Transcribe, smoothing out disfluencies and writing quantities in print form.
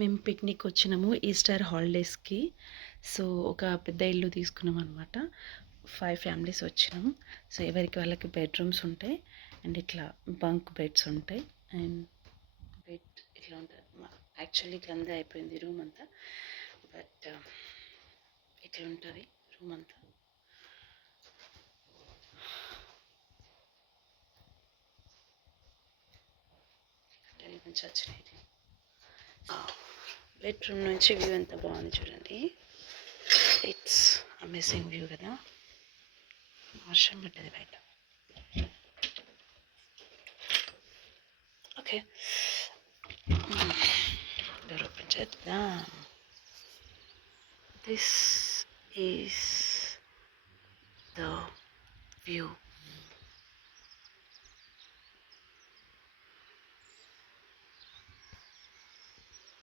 మేము పిక్నిక్ వచ్చినాము ఈస్టర్ హాలిడేస్కి. సో ఒక పెద్ద ఇల్లు తీసుకున్నాం అనమాట. 5 ఫ్యామిలీస్ వచ్చినాము. సో ఎవరికి వాళ్ళకి బెడ్రూమ్స్ ఉంటాయి అండ్ ఇట్లా బంక్ బెడ్స్ ఉంటాయి అండ్ బెడ్ ఇట్లా ఉంటుంది. యాక్చువల్లీ గంద అయిపోయింది రూమ్ అంతా, బట్ ఇట్లా ఉంటుంది రూమ్ అంతా. నుంచి వచ్చినాయి. బెడ్రూమ్ నుంచి వ్యూ ఎంత బాగుంది చూడండి. ఇట్స్ అమేజింగ్ వ్యూ కదా. వర్షం పడ్డది బయట. ఓకే, డోర్ ఓపెన్ చేద్దాం. This is the view.